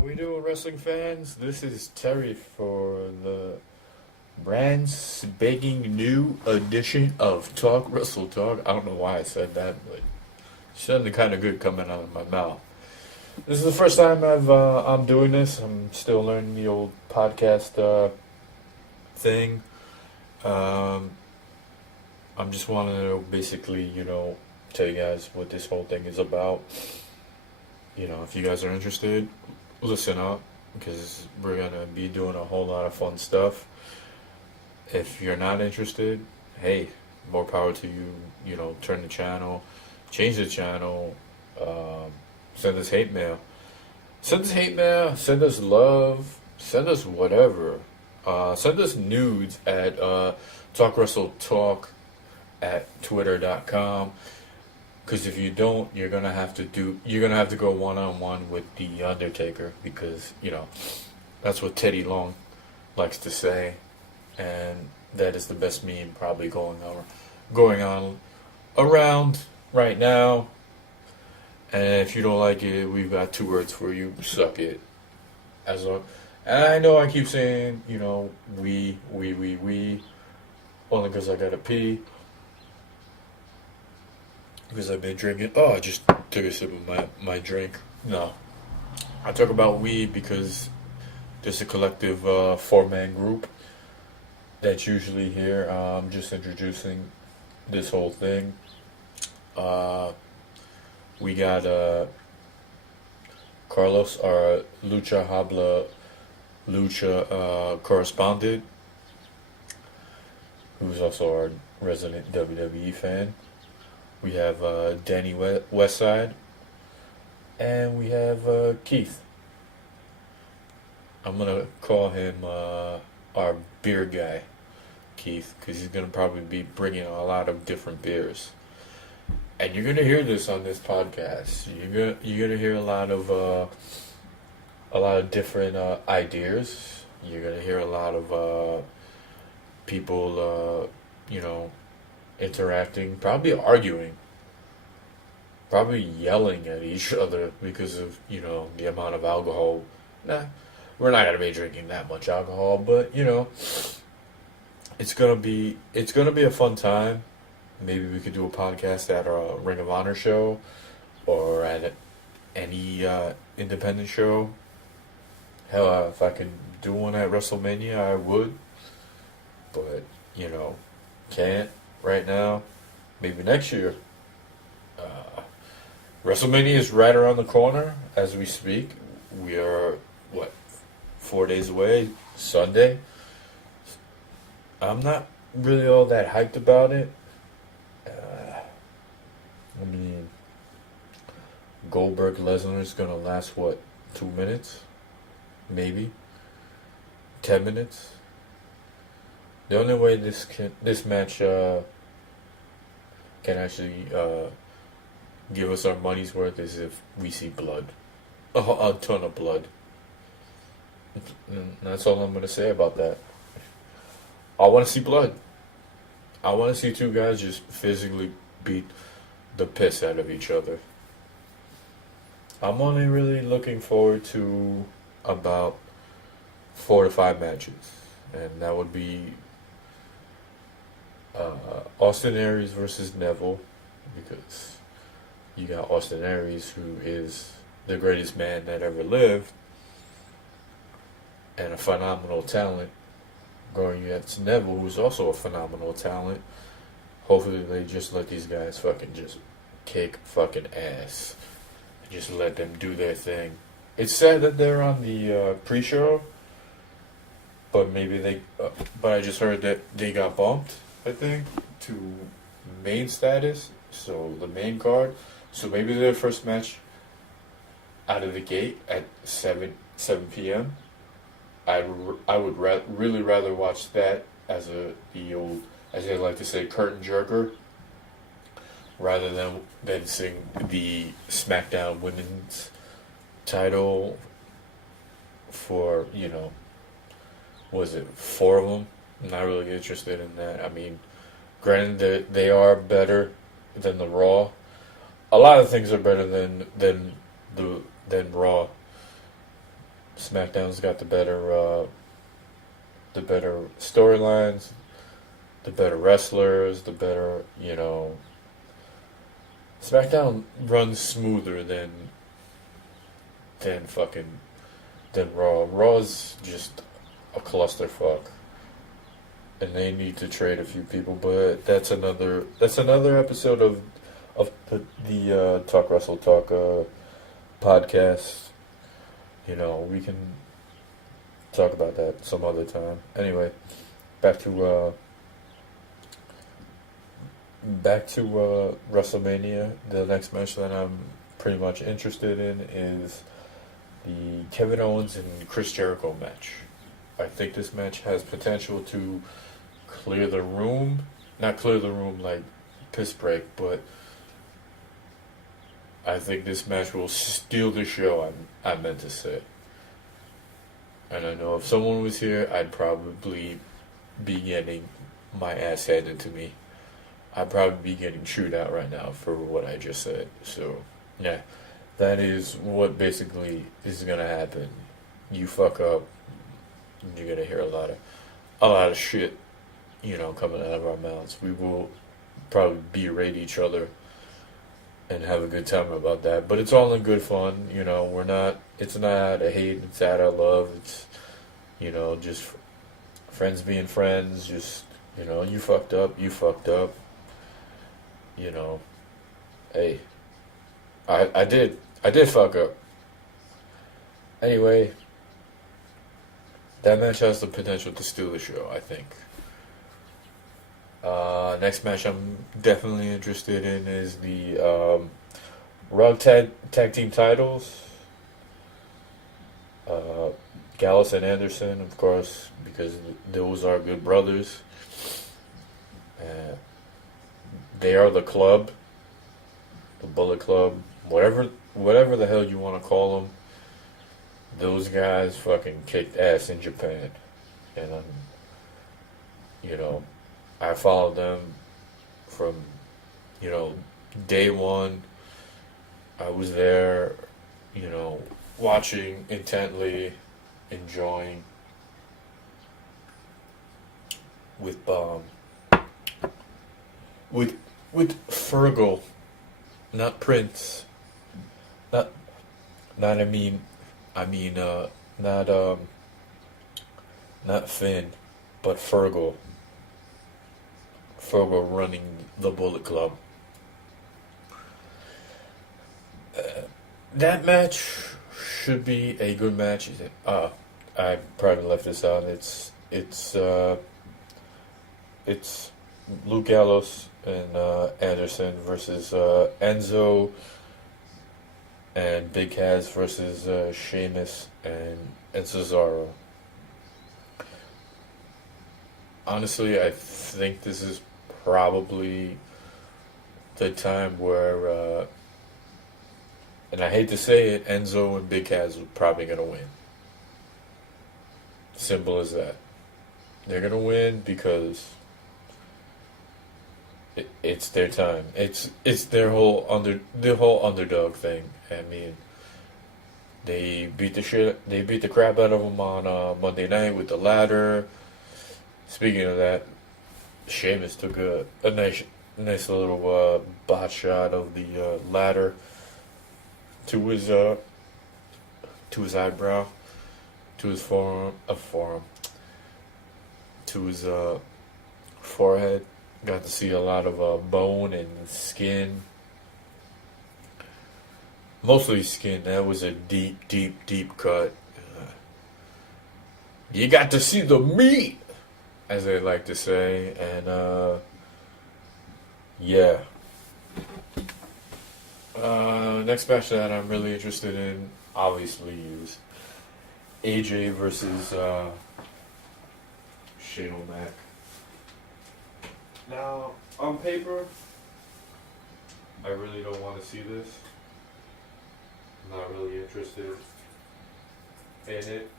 How we doing, wrestling fans? This is Terry for the brand spanking new edition of Talk Wrestle Talk. I don't know why I said that, but it sounded kind of good coming out of my mouth. This is the first time I'm doing this. I'm still learning the old podcast thing. Um, I'm just wanting to basically, tell you guys what this whole thing is about. If you guys are interested, listen up because we're gonna be doing a whole lot of fun stuff. If you're not interested, hey, more power to you. Turn the channel, change the channel, send us hate mail. Send us hate mail, send us love, send us whatever. Send us nudes at talkwrestletalk at twitter.com. Because if you don't, you're gonna have to go one-on-one with the Undertaker because that's what Teddy Long likes to say, and that is the best meme probably going on around right now. And if you don't like it, we've got two words for you: suck it. And I know I keep saying we only because I gotta pee. Because I've been drinking. Oh, I just took a sip of my drink. No. I talk about we because there's a collective four-man group that's usually here. I'm just introducing this whole thing. We got Carlos, our Lucha correspondent, who's also our resident WWE fan. We have Danny Westside, and we have Keith. I'm going to call him our beer guy, Keith, because he's going to probably be bringing a lot of different beers. And you're going to hear this on this podcast. You're going to hear a lot of different ideas. You're going to hear a lot of people, interacting, probably arguing, probably yelling at each other because of, the amount of alcohol. Nah, we're not going to be drinking that much alcohol, but, it's going to be a fun time. Maybe we could do a podcast at a Ring of Honor show or at any independent show. Hell, if I could do one at WrestleMania, I would. But, can't right now. Maybe next year. WrestleMania is right around the corner as we speak. We are, 4 days away? Sunday? I'm not really all that hyped about it. Goldberg Lesnar is going to last, 2 minutes? Maybe? 10 minutes? The only way this match can actually give us our money's worth is if we see blood. A ton of blood. And that's all I'm going to say about that. I want to see blood. I want to see two guys just physically beat the piss out of each other. I'm only really looking forward to about 4 to 5 matches. And that would be Austin Aries versus Neville, because you got Austin Aries, who is the greatest man that ever lived and a phenomenal talent, going against Neville, who's also a phenomenal talent. Hopefully they just let these guys fucking just kick fucking ass and just let them do their thing. It's sad that they're on the pre-show, but but I just heard that they got bumped, I think, to main status, so the main card. So maybe their first match out of the gate at 7 p.m. I would really rather watch that as the old, as they like to say, curtain jerker, rather than seeing the SmackDown Women's title for, was it 4 of them? I'm not really interested in that. I mean, granted, they are better than the Raw. A lot of things are better than Raw. SmackDown's got the better storylines, the better wrestlers, the better, SmackDown runs smoother than fucking than Raw. Raw's just a clusterfuck, and they need to trade a few people. But that's another episode of the Talk Wrestle Talk podcast. We can talk about that some other time. Anyway, back to WrestleMania. The next match that I'm pretty much interested in is the Kevin Owens and Chris Jericho match. I think this match has potential to clear the room. Not clear the room like piss break, but I think this match will steal the show, I meant to say. And I know if someone was here, I'd probably be getting my ass handed to me. I'd probably be getting chewed out right now for what I just said. So, yeah, that is what basically is going to happen. You fuck up, you're going to hear a lot of shit, coming out of our mouths. We will probably berate each other and have a good time about that. But it's all in good fun, it's not out of hate, it's out of love. It's, just friends being friends, just, you fucked up. Hey, I did fuck up. Anyway, that match has the potential to steal the show, I think. Next match I'm definitely interested in is the Raw tag team titles. Gallus and Anderson, of course, because those are good brothers. They are the club, the Bullet Club, whatever the hell you want to call them. Those guys fucking kicked ass in Japan, and I followed them from, day one. I was there, watching intently, enjoying with Fergal, not Prince, not not Finn, but Fergal. Fergal running the Bullet Club. That match should be a good match. I probably left this out. It's Luke Gallows and Anderson versus Enzo, and Big Cass versus Sheamus and Cesaro. Honestly, I think this is probably the time where, and I hate to say it, Enzo and Big Cass are probably going to win. Simple as that. They're going to win because it's their time. It's their whole underdog thing. I mean, they beat the crap out of them on Monday night with the ladder. Speaking of that, Sheamus took a nice little bot shot of the ladder to his eyebrow, to his forearm, to his forehead. Got to see a lot of bone and skin. Mostly skin. That was a deep cut. You got to see the meat, as they like to say, and yeah. Next match that I'm really interested in, obviously, is AJ versus Shane O'Mac. Now, on paper, I really don't want to see this. I'm not really interested in it.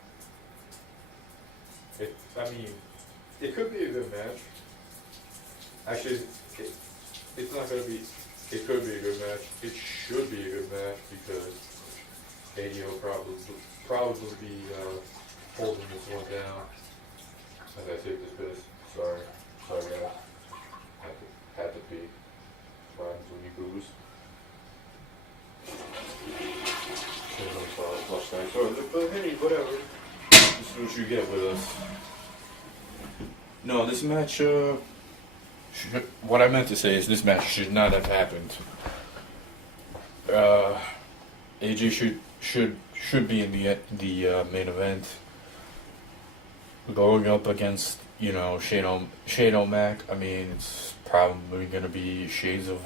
It could be a good match. Actually, it's not going to be. It could be a good match. It should be a good match because AJ will probably be holding this one down as I take this piss. Sorry guys. Had to pee. What happens when you booze? Flush that. But hey, whatever. This is what you get with us. No, this match. What I meant to say is this match should not have happened. AJ should be in the main event, going up against Shane O'Mac. I mean, it's probably gonna be shades of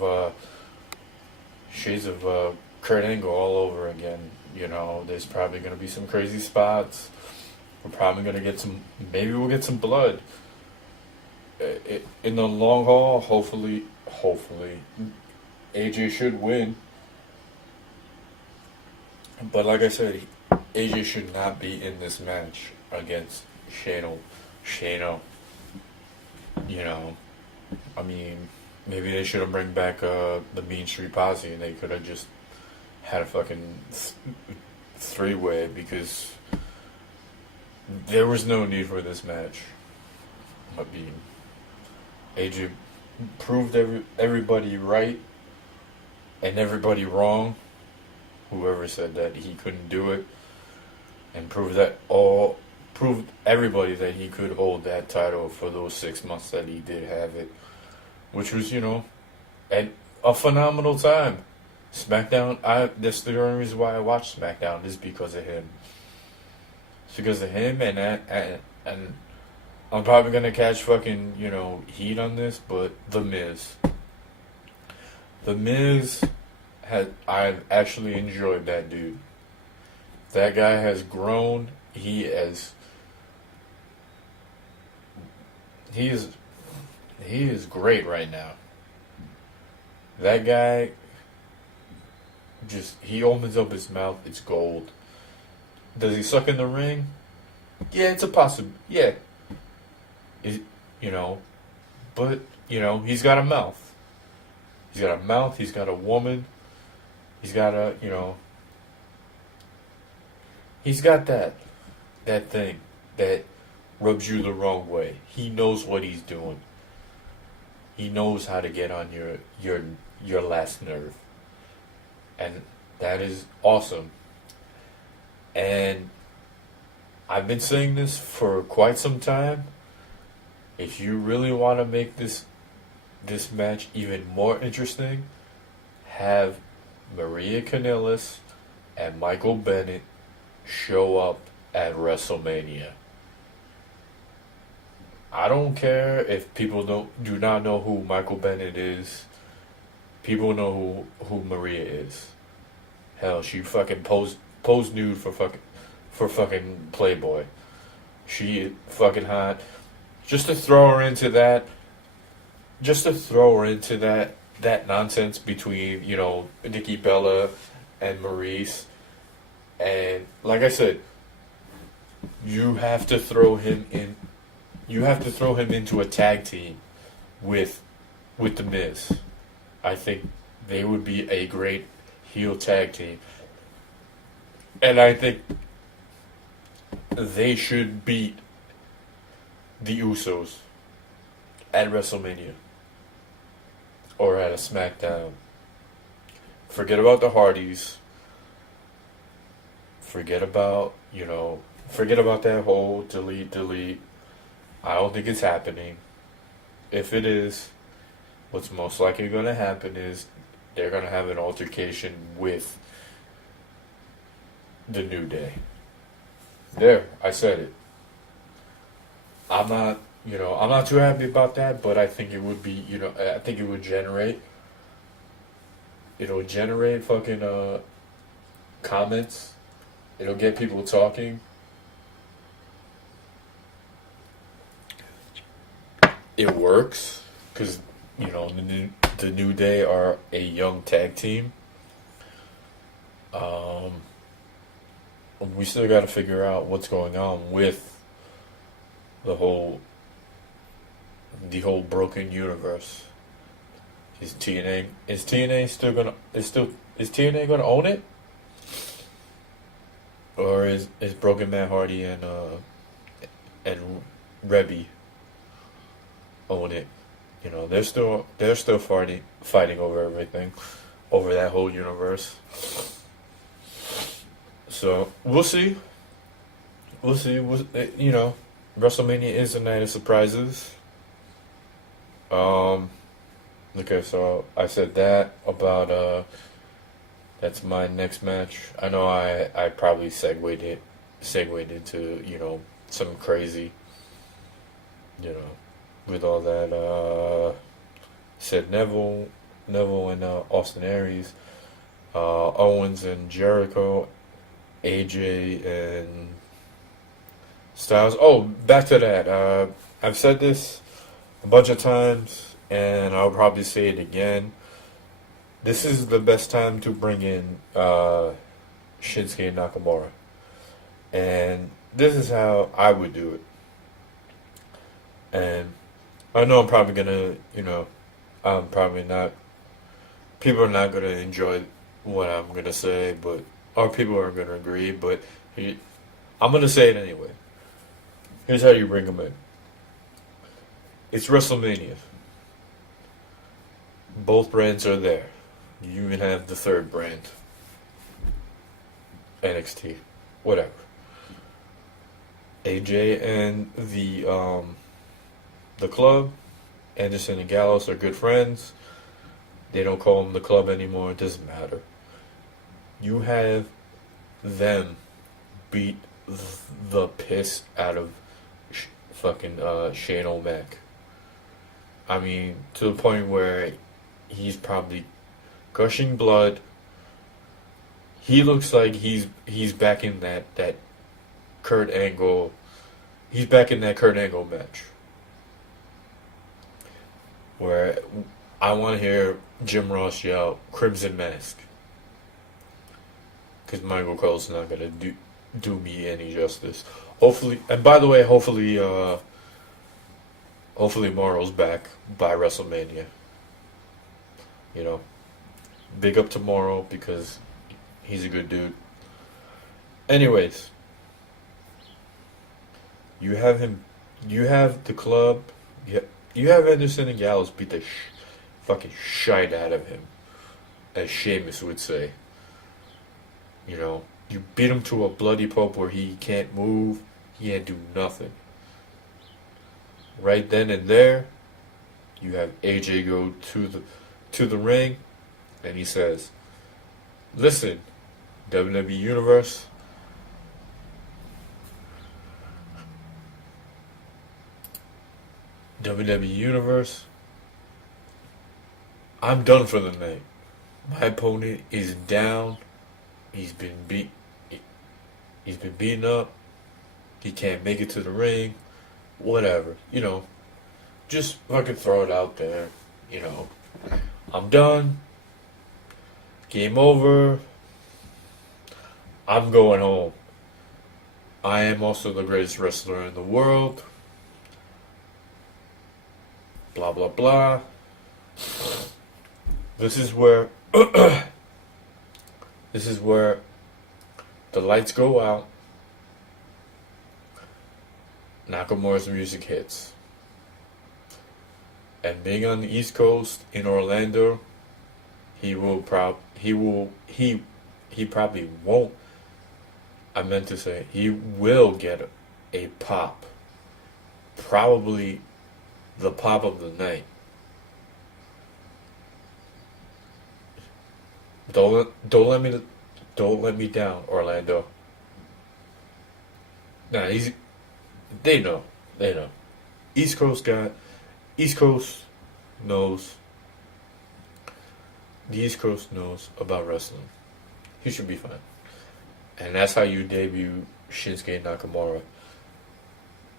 Kurt Angle all over again. There's probably gonna be some crazy spots. We're probably gonna get some. Maybe we'll get some blood. In the long haul, hopefully, AJ should win. But like I said, AJ should not be in this match against Shano. I mean, maybe they should have bring back the Mean Street Posse and they could have just had a fucking three-way because there was no need for this match. I mean, AJ proved everybody right and everybody wrong. Whoever said that he couldn't do it, and proved everybody that he could hold that title for those 6 months that he did have it, which was at a phenomenal time. SmackDown. That's the only reason why I watched SmackDown is because of him. It's because of him, and I'm probably gonna catch fucking heat on this, but The Miz. I've actually enjoyed that dude. That guy has grown. He is great right now. That guy he opens up his mouth, it's gold. Does he suck in the ring? Yeah, it's a possibility. Yeah. But he's got a mouth. He's got a mouth, he's got a woman. He's got he's got that thing that rubs you the wrong way. He knows what he's doing. He knows how to get on your last nerve. And that is awesome. And I've been saying this for quite some time. If you really want to make this match even more interesting, have Maria Kanellis and Michael Bennett show up at WrestleMania. I don't care if people do not know who Michael Bennett is. People know who Maria is. Hell, she fucking posed nude for fucking Playboy. She is fucking hot. Just to throw her into that nonsense between, Nikki Bella and Maurice. And like I said, you have to throw him into a tag team with The Miz. I think they would be a great heel tag team. And I think they should beat the Usos at WrestleMania. Or at a SmackDown. Forget about the Hardys. Forget about that whole delete. I don't think it's happening. If it is, what's most likely going to happen is they're going to have an altercation with the New Day. There, I said it. I'm not too happy about that, but I think it would be, I think it would generate. It'll generate fucking comments. It'll get people talking. It works because the New Day are a young tag team. We still got to figure out what's going on with the whole broken universe. Is TNA gonna own it? or is Broken Matt Hardy and Rebby own it? You know, they're still fighting over everything, over that whole universe. So we'll see. We'll see. You know, WrestleMania is a night of surprises. Um, okay, so I said that about that's my next match. I know I probably segued into, you know, some crazy, you know, with all that said Neville and Austin Aries, Owens and Jericho, AJ and Styles. Oh, back to that. I've said this a bunch of times, and I'll probably say it again. This is the best time to bring in Shinsuke Nakamura, and this is how I would do it. And I know I'm probably gonna, you know, I'm probably not. People are not gonna enjoy what I'm gonna say, but or people are gonna agree. But I'm gonna say it anyway. Here's how you bring them in. It's WrestleMania. Both brands are there. You even have the third brand, NXT, whatever. AJ and the club, Anderson and Gallows are good friends. They don't call them the club anymore. It doesn't matter. You have them beat the piss out of fucking Shane O'Mac. I mean, to the point where he's probably gushing blood. He looks like he's back in that Kurt Angle. He's back in that Kurt Angle match where I want to hear Jim Ross yell "Crimson Mask" because Michael Cole's not gonna do me any justice. Hopefully, and by the way, hopefully Morrow's back by WrestleMania. You know, big up to Morrow because he's a good dude. Anyways, you have him. You have the club. You have Anderson and Gallows beat the fucking shite out of him, as Sheamus would say. You know, you beat him to a bloody pulp where he can't move, he can't do nothing. Right then and there, you have AJ go to the ring, and he says, "Listen, WWE Universe, WWE Universe, I'm done for the night. My opponent is down. He's been beaten up. He can't make it to the ring. Whatever. You know, just fucking throw it out there. You know, I'm done. Game over. I'm going home. I am also the greatest wrestler in the world. Blah, blah, blah." This is where this is where the lights go out. Nakamura's music hits. And being on the East Coast in Orlando, he probably won't. I meant to say he will get a pop. Probably the pop of the night. Don't let me down, Orlando. Nah, they know. East Coast knows. The East Coast knows about wrestling. He should be fine. And that's how you debut Shinsuke Nakamura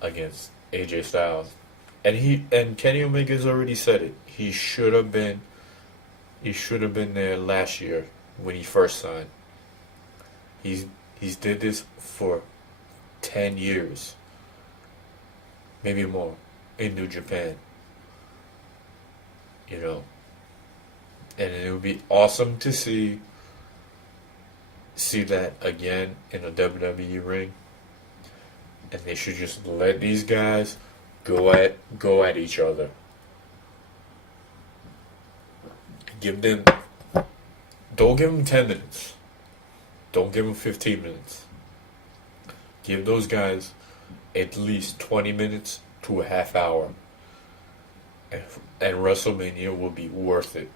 against AJ Styles. And Kenny Omega's already said it. He should have been there last year when he first signed. He's did this for 10 years. Maybe more in New Japan. You know. And it would be awesome to see see that again in a WWE ring, and they should just let these guys go at each other. Give them Don't give them 10 minutes. Don't give them 15 minutes. Give those guys at least 20 minutes to a half hour. And WrestleMania will be worth it.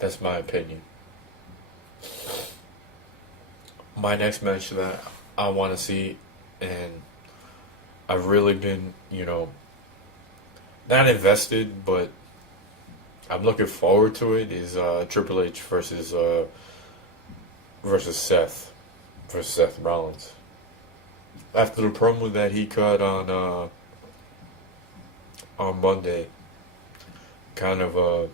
That's my opinion. My next match that I want to see, and I've really been, not invested, but I'm looking forward to it, is Triple H versus Seth Rollins. After the promo that he cut on Monday, kind of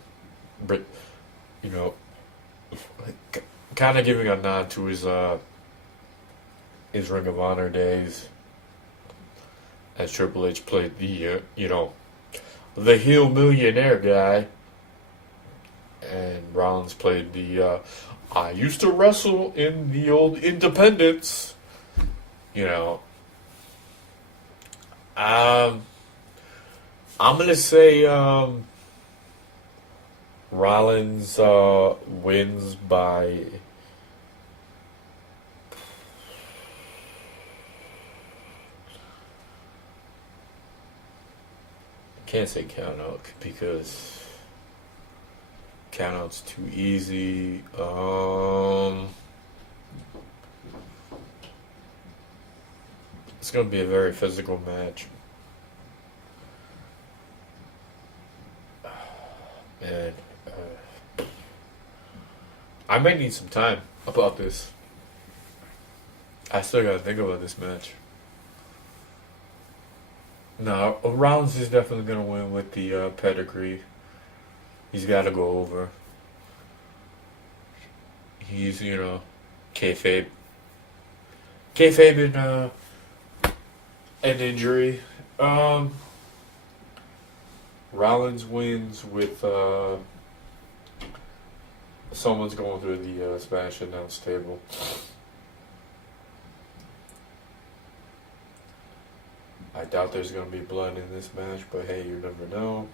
kind of giving a nod to his Ring of Honor days, as Triple H played the the heel millionaire guy, and Rollins played the I used to wrestle in the old independents. I'm gonna say Rollins wins by can't say count out because count out's too easy. It's gonna be a very physical match. And I might need some time about this. I still gotta think about this match. No, Rollins is definitely gonna win with the pedigree. He's gotta go over. He's, kayfabe. Kayfabe and an injury. Rollins wins with someone's going through the Spanish announce table. I doubt there's going to be blood in this match, but hey, you never know.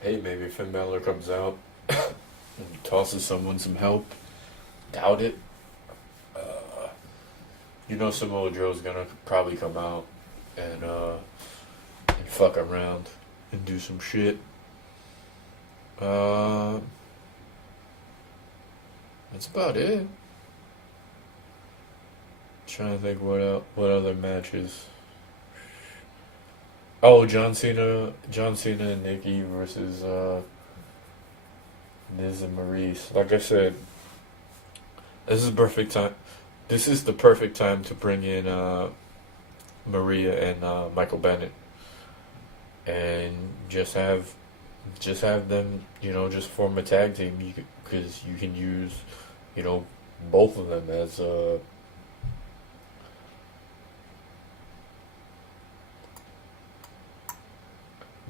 Hey, maybe Finn Balor comes out and tosses someone some help. Doubt it. Samoa Joe's going to probably come out and fuck around and do some shit. That's about it. Trying to think what other matches. Oh, John Cena and Nikki versus Miz and Maurice. Like I said, this is perfect time. This is the perfect time to bring in Maria and Michael Bennett, and just have them, just form a tag team. Because you can use, both of them as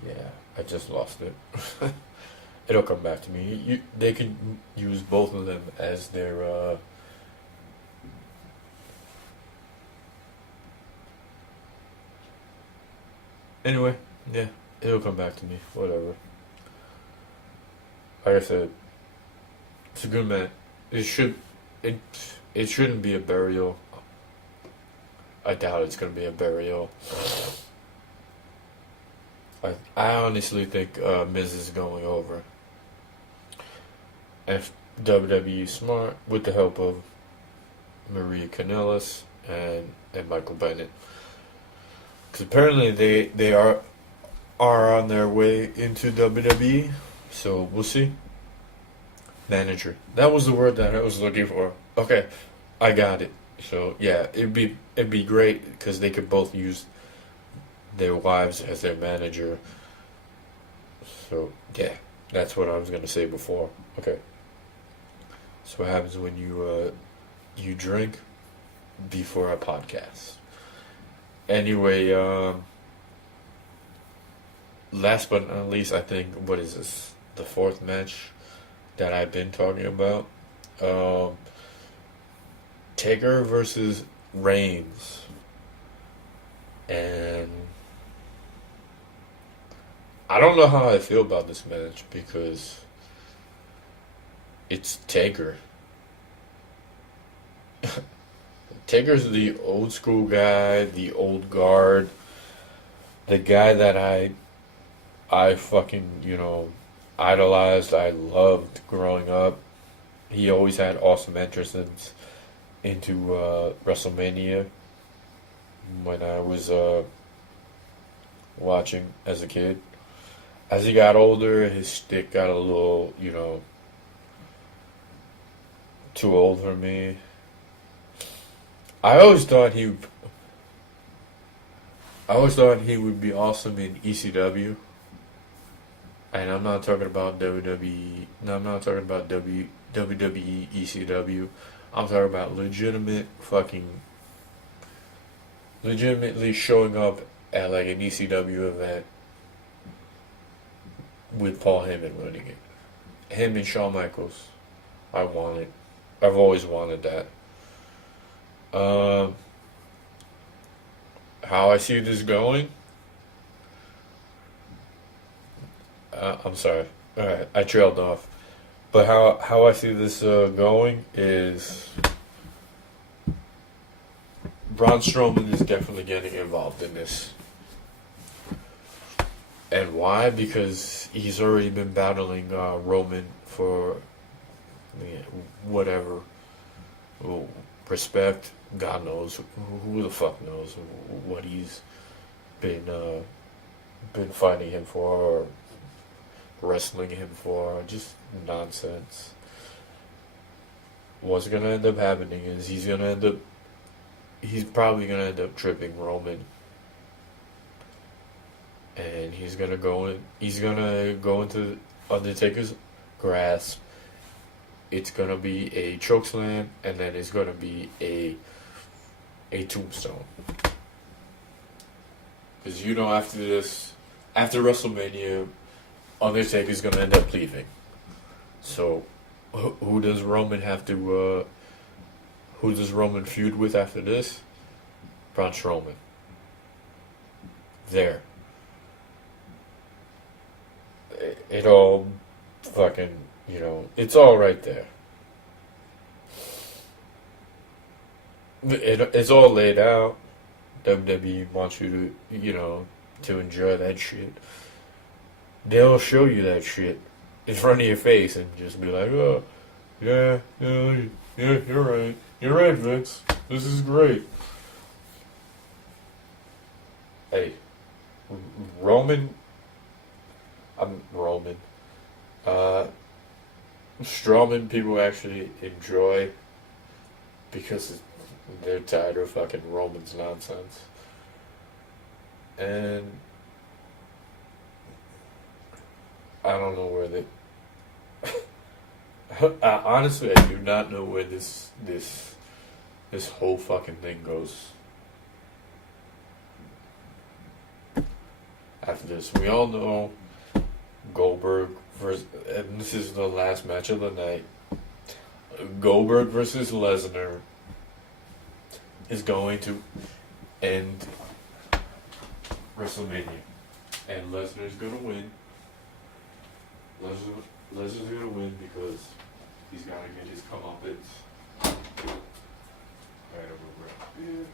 yeah, I just lost it. It'll come back to me. They could use both of them as their anyway, yeah, it'll come back to me. Whatever. Like I said, it's a good match. It shouldn't be a burial. I doubt it's gonna be a burial. I honestly think Miz is going over. If WWE smart, with the help of Maria Kanellis and Michael Bennett, because apparently they are on their way into WWE. So we'll see. Manager. That was the word that I was looking for. Okay, I got it. So yeah, it'd be great because they could both use their wives as their manager. So yeah, that's what I was gonna say before. Okay. So what happens when you drink before a podcast? Anyway, last but not least, I think, what is this? The fourth match that I've been talking about. Um, Taker versus Reigns. And I don't know how I feel about this match because it's Taker. Taker's the old school guy, the old guard, the guy that I fucking, idolized, I loved growing up. He always had awesome entrances into WrestleMania when I was watching as a kid. As he got older, his stick got a little, too old for me. I always thought he, I always thought he would be awesome in ECW, and I'm not talking about WWE. No, I'm not talking about WWE ECW. I'm talking about legitimately showing up at like an ECW event with Paul Heyman running it. Him and Shawn Michaels. I want it. I've always wanted that. Um, how I see this going? I'm sorry. Alright, I trailed off. But how I see this going is Braun Strowman is definitely getting involved in this. And why? Because he's already been battling Roman for whatever respect. God knows who the fuck knows what he's been fighting him for or wrestling him for. Just nonsense. What's gonna end up happening is he's probably gonna end up tripping Roman, and he's gonna go into Undertaker's grasp. It's gonna be a chokeslam, and then it's gonna be a tombstone. Because after WrestleMania, Undertaker's gonna end up leaving. So, who does Roman have to? Who does Roman feud with after this? Braun Strowman. There. It all fucking, it's all right there. It's all laid out. WWE wants you to enjoy that shit. They'll show you that shit in front of your face and just be like, oh, yeah, you're right. You're right, Vince. This is great. Hey, Roman. I'm Roman. Strowman people actually enjoy because they're tired of fucking Roman's nonsense. And I don't know where they. Honestly, I do not know where this whole fucking thing goes. After this, we all know Goldberg versus, and this is the last match of the night. Goldberg versus Lesnar is going to end WrestleMania, and Lesnar's gonna win. Lesnar's gonna win because he's gotta get his comeuppance. Right over here.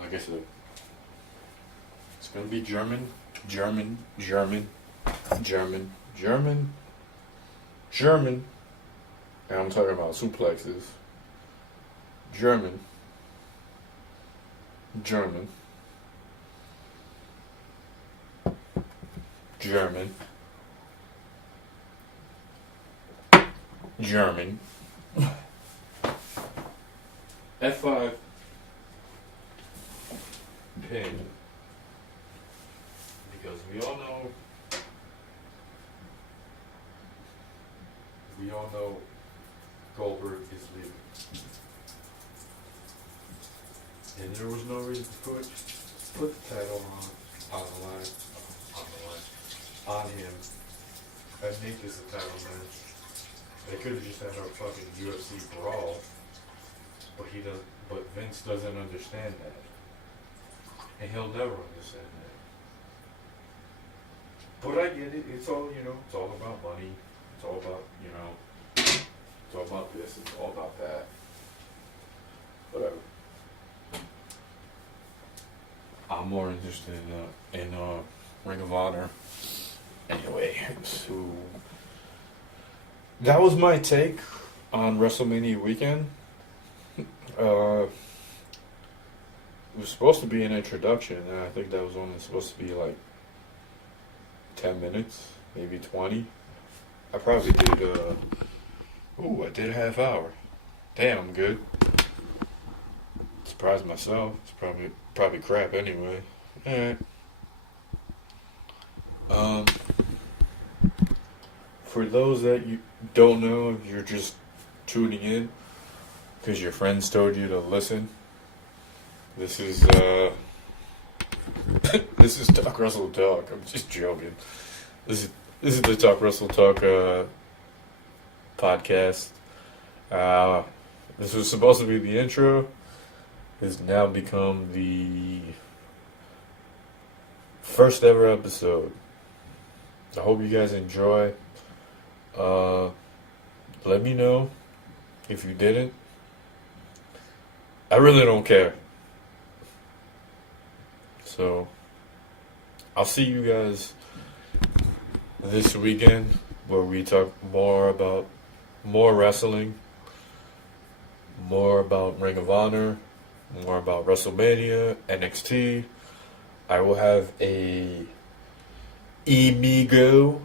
Like I said, it's gonna be German, and I'm talking about suplexes. German. German. German. German. F5 pin. Because we all know Goldberg is leaving. And there was no reason to put the title on the line, on him, and make this a title match. They could have just had our fucking UFC brawl, but Vince doesn't understand that, and he'll never understand that. But I get it. It's all It's all about money. It's all about It's all about this. It's all about that. Whatever. I'm more interested in Ring of Honor. Anyway, so that was my take on WrestleMania weekend. It was supposed to be an introduction, and I think that was only supposed to be like 10 minutes, maybe 20. I probably did, I did a half hour. Damn, I'm good. Surprised myself. It's probably crap anyway. Alright. For those that you don't know, if you're just tuning in because your friends told you to listen, this is this is Talk Wrestle Talk. I'm just joking. This is the Talk Wrestle Talk podcast. This was supposed to be the intro. Has now become the first ever episode. I hope you guys enjoy. Let me know if you didn't. I really don't care. So, I'll see you guys this weekend where we talk more wrestling, more about Ring of Honor, more about WrestleMania, NXT. I will have a amigo,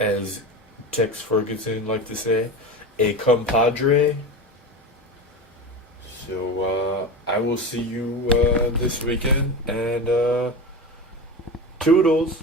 as Tex Ferguson like to say, a compadre. So I will see you this weekend, and toodles.